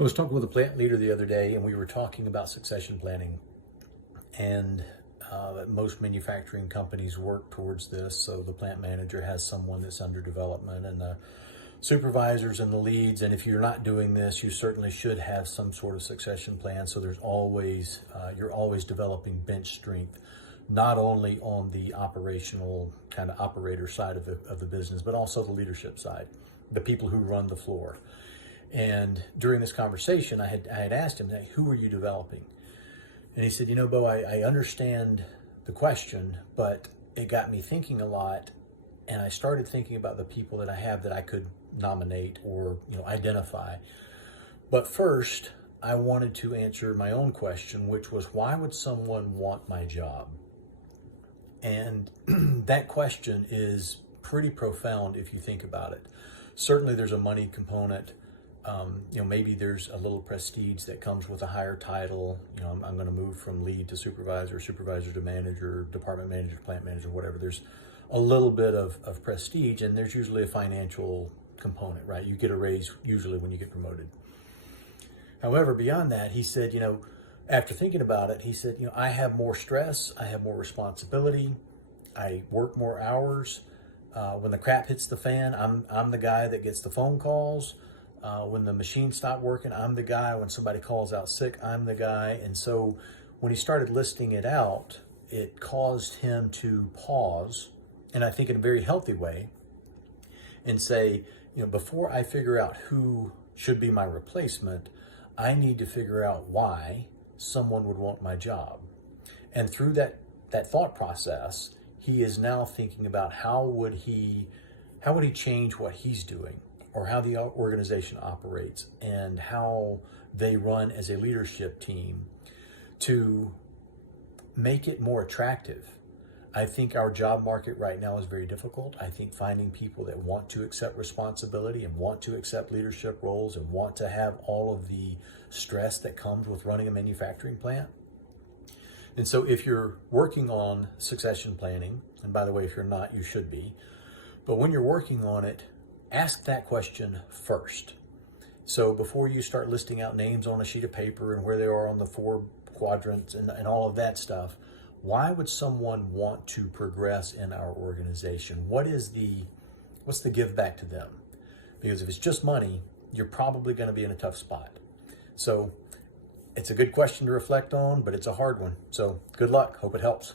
I was talking with a plant leader the other day, and we were talking about succession planning. And most manufacturing companies work towards this. So the plant manager has someone that's under development, and the supervisors and the leads. And if you're not doing this, you certainly should have some sort of succession plan. So there's always you're always developing bench strength, not only on the operational kind of operator side of the business, but also the leadership side, the people who run the floor. And during this conversation, I had asked him, hey, who are you developing? And he said, Bo, I understand the question, but it got me thinking a lot. And I started thinking about the people that I have that I could nominate or, identify. But first, I wanted to answer my own question, which was, why would someone want my job? And that question is pretty profound if you think about it. Certainly there's a money component. Maybe there's a little prestige that comes with a higher title. I'm going to move from lead to supervisor, supervisor to manager, department manager, plant manager, whatever. There's a little bit of prestige, and there's usually a financial component, right? You get a raise usually when you get promoted. However, beyond that, he said, after thinking about it, he said, I have more stress, I have more responsibility, I work more hours. When the crap hits the fan, I'm the guy that gets the phone calls. When the machine stopped working, I'm the guy. When somebody calls out sick, I'm the guy. And so when he started listing it out, it caused him to pause, and I think in a very healthy way, and say, before I figure out who should be my replacement, I need to figure out why someone would want my job. And through that thought process, he is now thinking about how would he change what he's doing, or how the organization operates, and how they run as a leadership team to make it more attractive. I think our job market right now is very difficult. I think finding people that want to accept responsibility and want to accept leadership roles and want to have all of the stress that comes with running a manufacturing plant. And so if you're working on succession planning, and by the way, if you're not, you should be, but when you're working on it, ask that question first. So before you start listing out names on a sheet of paper and where they are on the 4 quadrants and all of that stuff, why would someone want to progress in our organization? What's the give back to them? Because if it's just money, you're probably going to be in a tough spot. So it's a good question to reflect on, but it's a hard one. So good luck. Hope it helps.